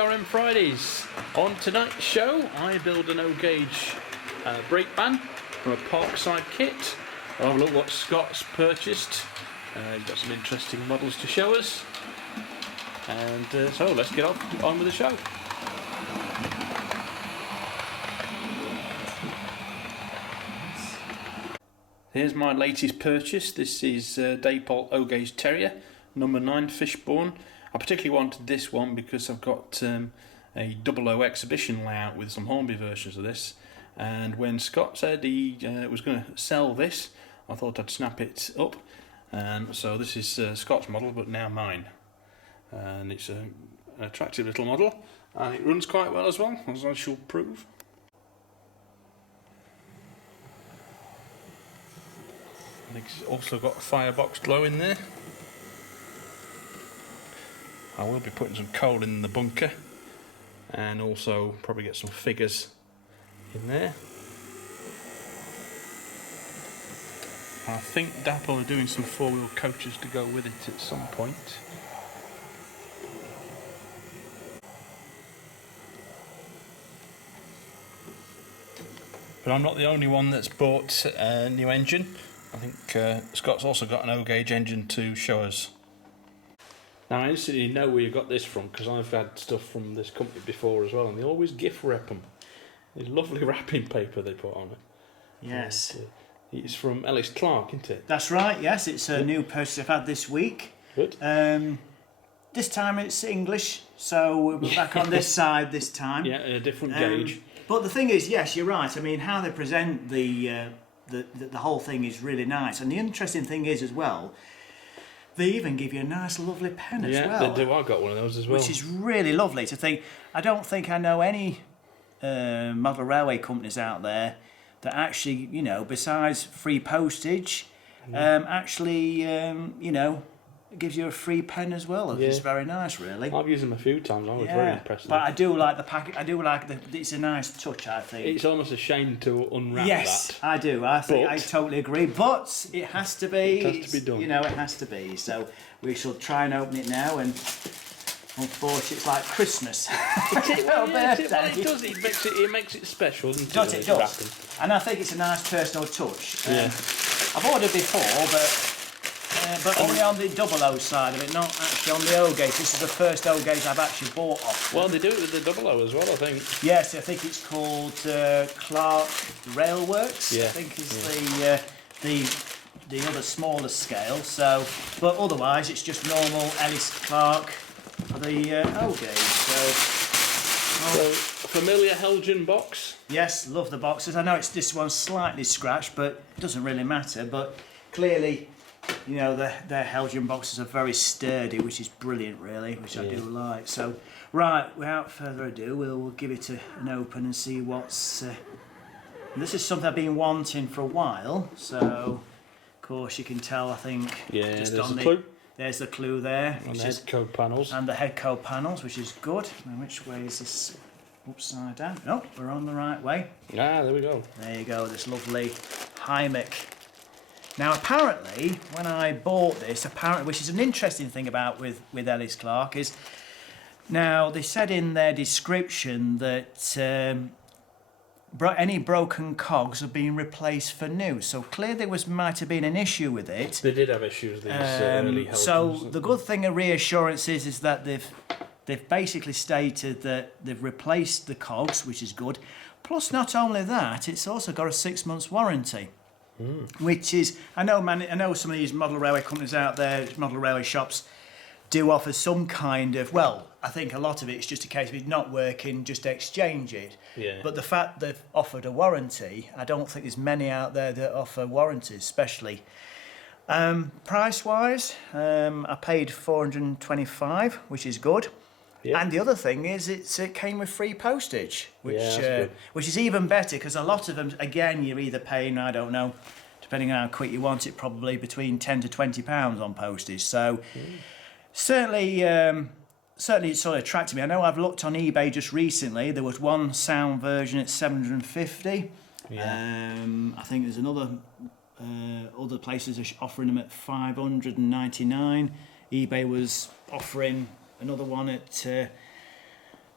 DRM Fridays. On tonight's show, I build an O-gauge brake band from a Parkside kit. I'll have a look what Scott's purchased. He's got some interesting models to show us. And so let's get on with the show. Here's my latest purchase. This is Daypol O-gauge Terrier, number 9 Fishbone. I particularly wanted this one because I've got a 00 exhibition layout with some Hornby versions of this, and when Scott said he was going to sell this, I thought I'd snap it up. And so this is Scott's model, but now mine, and it's an attractive little model, and it runs quite well as well, as I shall prove. I think it's also got a firebox glow in there. I will be putting some coal in the bunker, and also probably get some figures in there. I think Dapple are doing some 4-wheel coaches to go with it at some point. But I'm not the only one that's bought a new engine. I think Scott's also got an O-gauge engine to show us. Now I instantly know where you got this from, because I've had stuff from this company before as well, and they always gift wrap them. It's lovely wrapping paper they put on it. Yes. And, it's from Ellis Clark, isn't it? That's right, yes. It's a new purchase I've had this week. Good. This time it's English, so we're back on this side this time. Yeah, a different gauge. But the thing is, yes, you're right. I mean, how they present the whole thing is really nice. And the interesting thing is as well, they even give you a nice lovely pen as well. Yeah, they do. I got one of those as well. Which is really lovely to think. I don't think I know any model railway companies out there that actually, you know, besides free postage, actually, you know, it gives you a free pen as well. It's very nice, really. I've used them a few times. I was very impressed. But I do like the packet. I do like it's a nice touch, I think. It's almost a shame to unwrap that. Yes, I do. I totally agree. But it has to be. It has to be done. You know, it has to be. So we shall try and open it now. And unfortunately, it's like Christmas. It does. It makes it special, doesn't it? It does. And I think it's a nice personal touch. I've ordered before, but only on the 00 side of it, not actually on the O-gauge. This is the first O-gauge I've actually bought off. Well, they do it with the 00 as well, I think. Yes, I think it's called Clark Railworks. Yeah. I think is the other smaller scale. So, but otherwise it's just normal Ellis Clark for the O-gauge. So familiar Heljan box. Yes, love the boxes. I know this one's slightly scratched, but it doesn't really matter. But clearly, you know, their Heljan boxes are very sturdy, which is brilliant, really, which I do like. So, right, without further ado, we'll give it an open and see what's... this is something I've been wanting for a while, so, of course, you can tell, I think... Yeah, just there's on the clue. There's the clue there. And the head code panels. And the head code panels, which is good. And which way is this upside down? No, we're on the right way. Ah, there we go. There you go, this lovely Hymek. Now apparently, when I bought this, which is an interesting thing about with Ellis Clark, is now they said in their description that any broken cogs are being replaced for new. So clearly there might have been an issue with it. They did have issues. These early Helgans. So the good thing of reassurance is that they've basically stated that they've replaced the cogs, which is good. Plus, not only that, it's also got a 6 months warranty. Which is, I know some of these model railway companies out there, model railway shops, do offer some kind of, well, I think a lot of it is just a case of it not working, just exchange it. Yeah. But the fact they've offered a warranty, I don't think there's many out there that offer warranties, especially. Price-wise, I paid $425, which is good. Yeah. And the other thing is it came with free postage, which is even better, because a lot of them, again, you're either paying, I don't know, depending on how quick you want it, probably between £10 to £20 on postage. So certainly it sort of attracted me. I know I've looked on eBay just recently. There was one sound version at $750. Yeah. I think there's other places are offering them at $599. eBay was offering another one at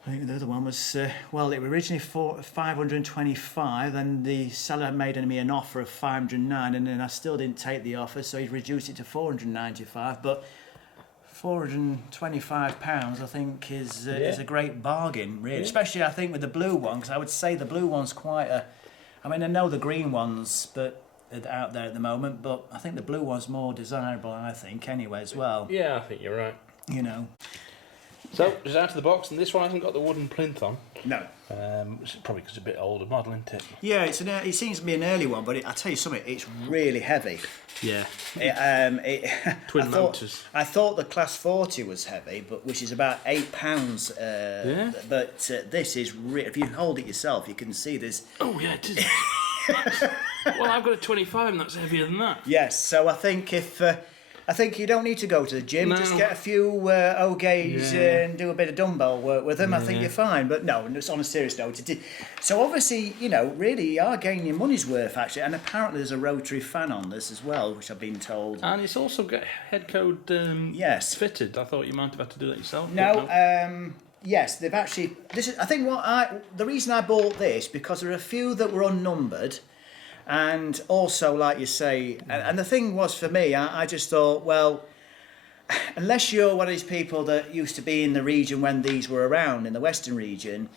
I think the other one was, well, it was originally for 525, then the seller made me an offer of 509, and then I still didn't take the offer, so he's reduced it to 495, but £425 I think is a great bargain, really, especially I think with the blue one, because I would say the blue one's quite a, I mean I know the green ones but are out there at the moment, but I think the blue one's more desirable, I think, anyway, as well. Yeah, I think you're right. You know. So, just out of the box, and this one hasn't got the wooden plinth on. No. Which is probably because it's a bit older model, isn't it? Yeah, it seems to be an early one, but I tell you something, it's really heavy. Yeah. Twin motors. I thought the Class 40 was heavy, but which is about £8. Yeah. But this is if you hold it yourself, you can see this. Oh yeah, it is. Well, I've got a 25, and that's heavier than that. Yes, so I think I think you don't need to go to the gym. No. Just get a few O gauge and do a bit of dumbbell work with them. I think you're fine. But no, it's on a serious note. So obviously, you know, really, you are getting your money's worth actually. And apparently, there's a rotary fan on this as well, which I've been told. And it's also got head code fitted. I thought you might have had to do that yourself. No. Yes, they've actually. This is. I think the reason I bought this because there are a few that were unnumbered. And also, like you say, and the thing was for me, I just thought, well, unless you're one of these people that used to be in the region when these were around, in the Western region,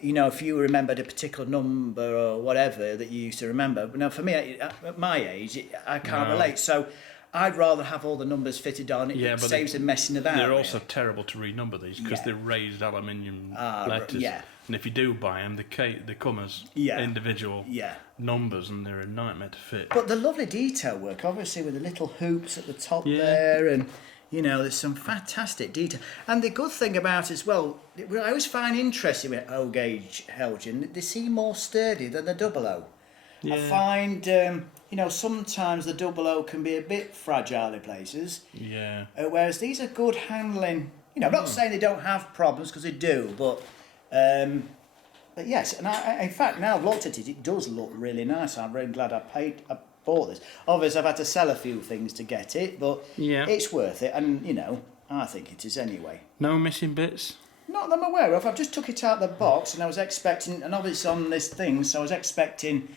you know, if you remembered a particular number or whatever that you used to remember. But now, for me, at my age, I can't relate. So I'd rather have all the numbers fitted on. It saves them messing about. They're also terrible to renumber these because they're raised aluminium letters. Yeah. And if you do buy them, they come as individual numbers, and they're a nightmare to fit. But the lovely detail work, obviously, with the little hoops at the top there, and you know, there's some fantastic detail. And the good thing about it as well, I always find interesting with O gauge Heljan, they seem more sturdy than the double O. Yeah. I find, you know, sometimes the double O can be a bit fragile in places. Yeah. Whereas these are good handling. You know, I'm not saying they don't have problems, because they do, but yes, and I in fact, now I've looked at it, it does look really nice. I'm really glad I bought this. Obviously, I've had to sell a few things to get it, but it's worth it, and you know, I think it is anyway. No missing bits? Not that I'm aware of. I've just took it out of the box, and I was expecting, and obviously on this thing, so I was expecting,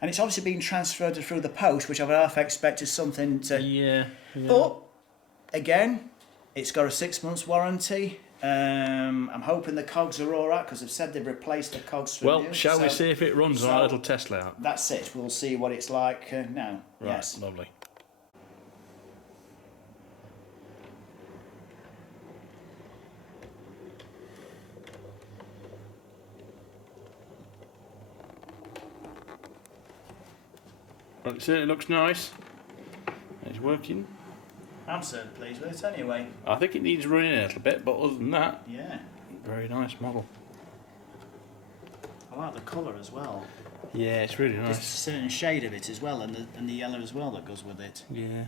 and it's obviously been transferred through the post, which I've half expected something to. Yeah. But again, it's got a 6 months warranty. I'm hoping the cogs are all right, because they've said they've replaced the cogs from Well, shall we see if it runs on our little test layout? That's it. We'll see what it's like now. Right, yes. Lovely. Well, it certainly looks nice. It's working. I'm certainly pleased with it anyway. I think it needs running a little bit, but other than that, yeah, very nice model. I like the colour as well. Yeah, it's really nice. There's a certain shade of it as well, and the yellow as well that goes with it. Yeah.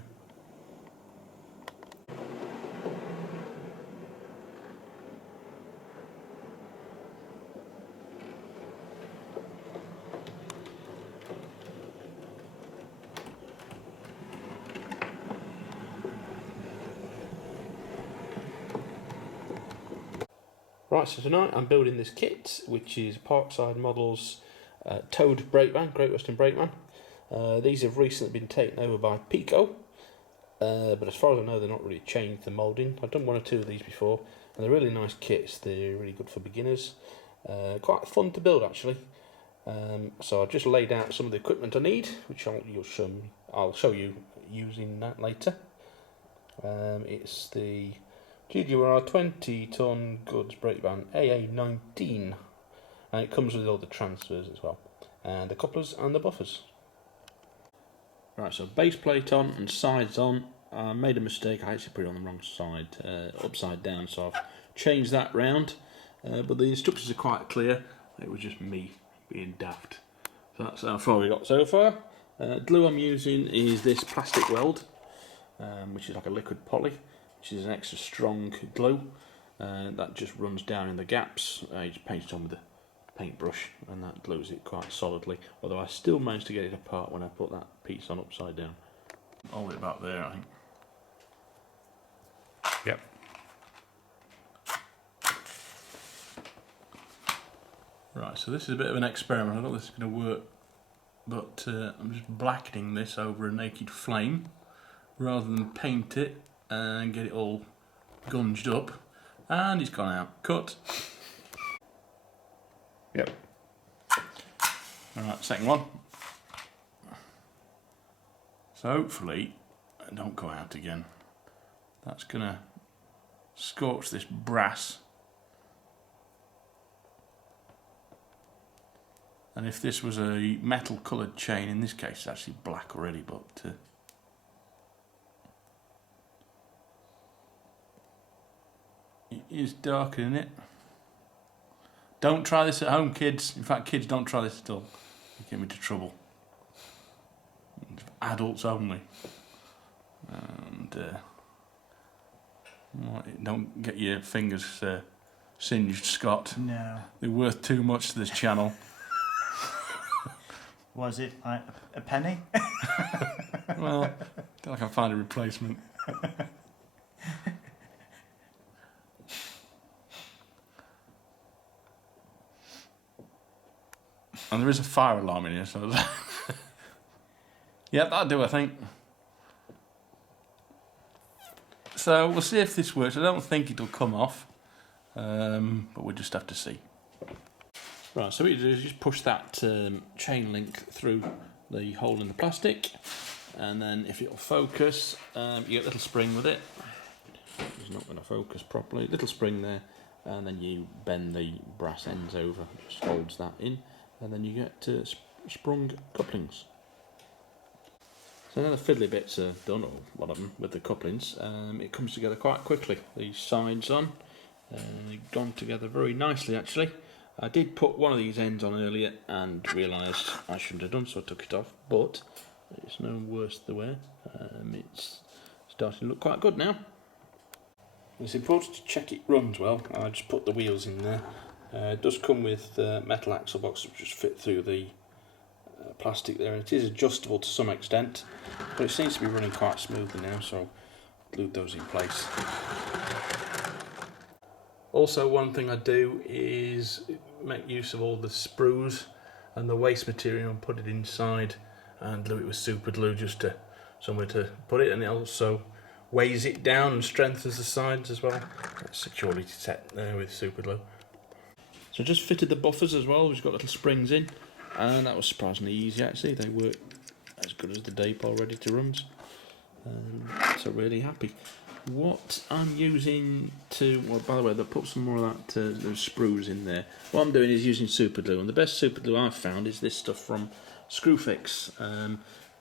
Right, so tonight I'm building this kit, which is Parkside Models towed brake van, Great Western brake van. These have recently been taken over by Pico, but as far as I know, they're not really changed the moulding. I've done one or two of these before, and they're really nice kits. They're really good for beginners. Quite fun to build, actually. So I've just laid out some of the equipment I need, which I'll show you using that later. It's the GWR 20-ton goods brake van AA19, and it comes with all the transfers as well, and the couplers and the buffers. Right, so base plate on and sides on. I made a mistake, I actually put it on the wrong side, upside down, so I've changed that round, but the instructions are quite clear. It was just me being daft. So that's how far we got so far. Glue I'm using is this plastic weld, which is like a liquid poly, which is an extra strong glue. That just runs down in the gaps. You just paint it on with a paintbrush, and that glues it quite solidly. Although I still managed to get it apart when I put that piece on upside down. Hold it back there, I think. Yep. Right, so this is a bit of an experiment. I don't know if this is going to work, but I'm just blackening this over a naked flame rather than paint it and get it all gunged up. And it's gone out. Cut. Yep. Alright, second one. So hopefully it don't go out again. That's going to scorch this brass. And if this was a metal coloured chain, in this case it's actually black already, but it is darker, isn't it? Don't try this at home, kids. In fact, kids, don't try this at all. You get me into trouble. It's for adults only. And don't get your fingers singed, Scott. No. They're worth too much to this channel. Was it like a penny? Well, I feel like I find a replacement. And there is a fire alarm in here, so... Yep, that'll do, I think. So, we'll see if this works. I don't think it'll come off, but we'll just have to see. Right, so what you do is just push that chain link through the hole in the plastic, and then if it'll focus, you get a little spring with it. It's not going to focus properly. Little spring there, and then you bend the brass ends over, just holds that in, and then you get sprung couplings. So now the fiddly bits are done, or one of them, with the couplings. It comes together quite quickly. The sides on, they've gone together very nicely actually. I did put one of these ends on earlier and realised I shouldn't have done, so I took it off, but it's no worse the wear. It's starting to look quite good now. It's important to check it runs well. I just put the wheels in there. It does come with metal axle box which just fit through the plastic there, and it is adjustable to some extent, but it seems to be running quite smoothly now, so I'll glue those in place. Also, one thing I do is make use of all the sprues and the waste material and put it inside and glue it with super glue just to somewhere to put it, and it also weighs it down and strengthens the sides as well. That's securely set there with super glue. So I just fitted the buffers as well. We've got little springs in, and that was surprisingly easy actually. They work as good as the Daypole ready to runs, so really happy. What I'm using to, well, by the way, they'll put some more of that those sprues in there. What I'm doing is using super glue, and the best super glue I've found is this stuff from Screwfix,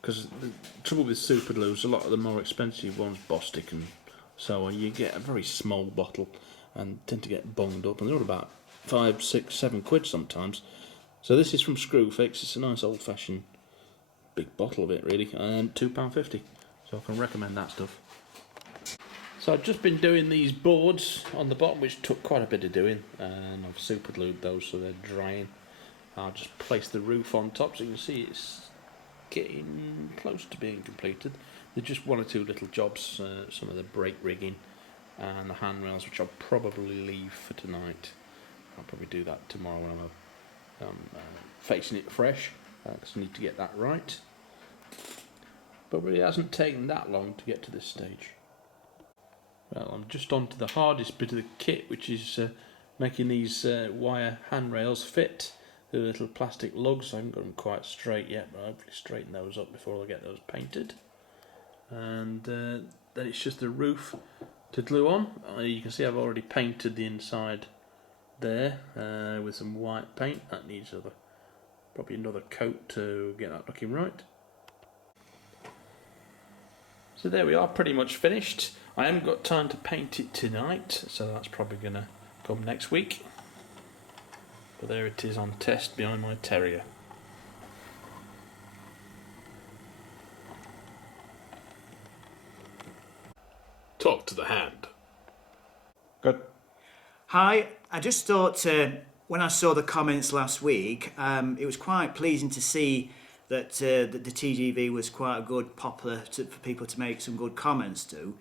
because the trouble with super glue is a lot of the more expensive ones, Bostik and so on, you get a very small bottle and tend to get bunged up, and they're all about 5, 6, 7 quid sometimes. So this is from Screwfix. It's a nice old-fashioned big bottle of it really, and £2.50, so I can recommend that stuff. So I've just been doing these boards on the bottom, which took quite a bit of doing, and I've super glued those so they're drying. I'll just place the roof on top, so you can see it's getting close to being completed. There's just one or two little jobs, some of the brake rigging and the handrails, which I'll probably leave for tonight. I'll probably do that tomorrow when I'm facing it fresh, because I need to get that right. But really, it hasn't taken that long to get to this stage. Well, I'm just on to the hardest bit of the kit, which is making these wire handrails fit. The little plastic lugs, I haven't got them quite straight yet, but I'll hopefully straighten those up before I get those painted. And then it's just the roof to glue on. You can see I've already painted the inside there with some white paint. That needs probably another coat to get that looking right. So there we are, pretty much finished. I haven't got time to paint it tonight, so that's probably going to come next week. But there it is on test behind my Terrier. Talk to the hand. Good. Hi, I just thought when I saw the comments last week, it was quite pleasing to see that the TGV was quite a good popular for people to make some good comments to.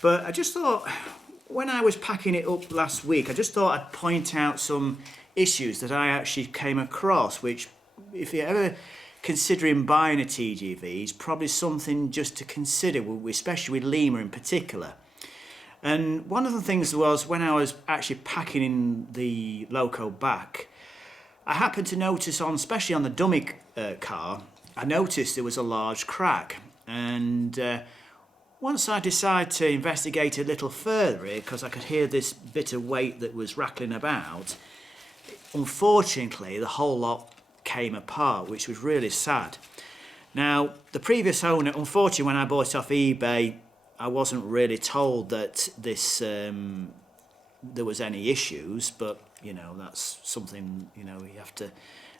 But I just thought, when I was packing it up last week, I just thought I'd point out some issues that I actually came across, which if you're ever considering buying a TGV, is probably something just to consider, especially with Lima in particular. And one of the things was when I was actually packing in the loco back, I happened to notice especially on the dummy car, I noticed there was a large crack. And once I decided to investigate a little further, because I could hear this bit of weight that was rattling about, unfortunately the whole lot came apart, which was really sad. Now, the previous owner, unfortunately, when I bought it off eBay, I wasn't really told that this there was any issues, but you know, that's something, you know, you have to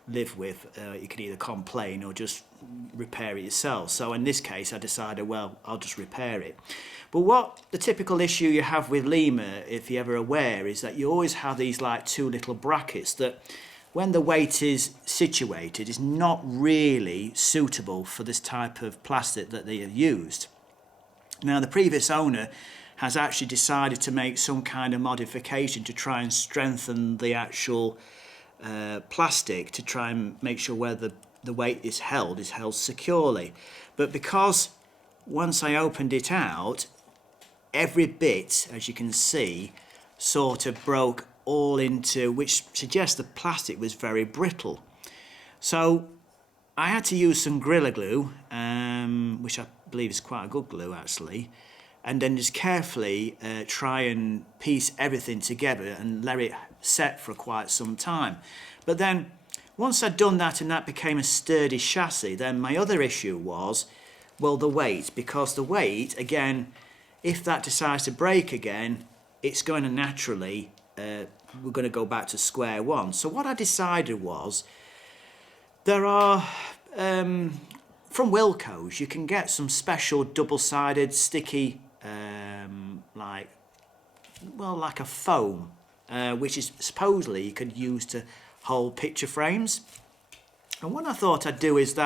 live with. You can either complain or just repair it yourself. So in this case, I decided, well, I'll just repair it. But what the typical issue you have with Lima, if you're ever aware, is that you always have these like two little brackets that when the weight is situated is not really suitable for this type of plastic that they have used. Now, the previous owner has actually decided to make some kind of modification to try and strengthen the actual plastic to try and make sure where the weight is held securely. But because once I opened it out, every bit, as you can see, sort of broke all into, which suggests the plastic was very brittle. So I had to use some Gorilla Glue, which I believe is quite a good glue actually, and then just carefully try and piece everything together and let it set for quite some time. But then once I'd done that and that became a sturdy chassis, then my other issue was, well, the weight, because the weight, again, if that decides to break again, it's going to naturally, we're going to go back to square one. So what I decided was, there are, from Wilko's, you can get some special double-sided sticky, like a foam, which is supposedly you could use to hold picture frames. And what I thought I'd do is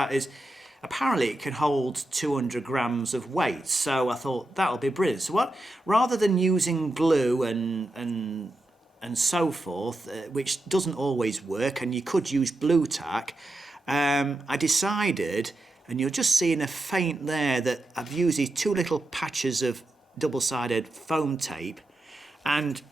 apparently it can hold 200 grams of weight. So I thought that'll be brilliant. So rather than using glue and so forth, which doesn't always work, and you could use blue tack, I decided, and you're just seeing a feint there, that I've used these two little patches of double-sided foam tape, and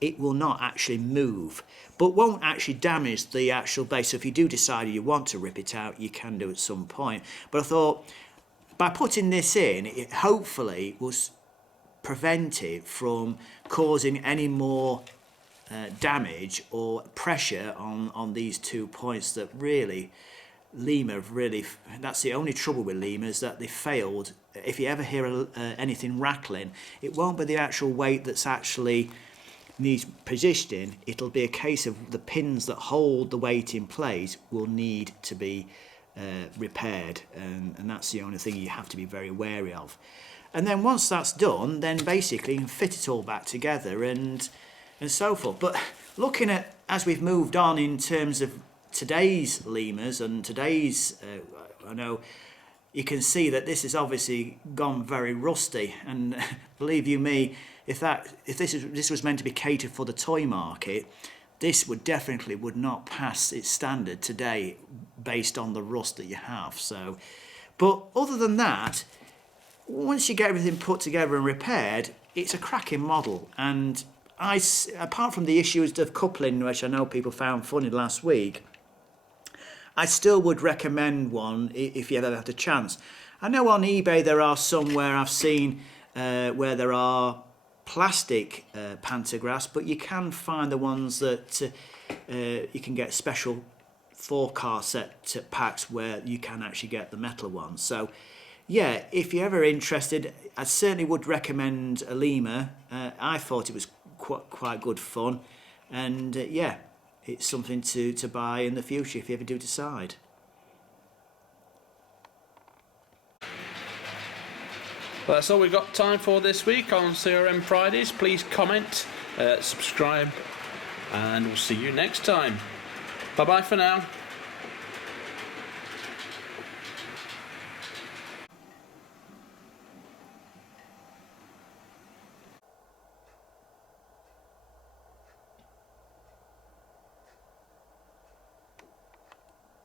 it will not actually move, but won't actually damage the actual base. So if you do decide you want to rip it out, you can do at some point. But I thought, by putting this in, it hopefully will prevent it from causing any more damage or pressure on these 2 points that really Lima really, that's the only trouble with Lima, is that they failed. If you ever hear anything rattling, it won't be the actual weight that's actually needs positioning. It'll be a case of the pins that hold the weight in place will need to be repaired, and that's the only thing you have to be very wary of. And then once that's done, then basically you can fit it all back together and so forth. But looking at, as we've moved on in terms of today's Limas and today's, I know you can see that this has obviously gone very rusty, and believe you me, if this was meant to be catered for the toy market, this would not pass its standard today based on the rust that you have. So, but other than that, once you get everything put together and repaired, it's a cracking model. And apart from the issues of coupling, which I know people found funny last week, I still would recommend one if you ever had a chance. I know on eBay there are some where I've seen where there are plastic pantographs, but you can find the ones that you can get special 4-car set packs where you can actually get the metal ones. So yeah, if you're ever interested, I certainly would recommend a Lima. I thought it was quite good fun, and yeah, it's something to buy in the future if you ever do decide. Well, that's all we've got time for this week on CRM Fridays. Please comment, subscribe, and we'll see you next time. Bye bye for now.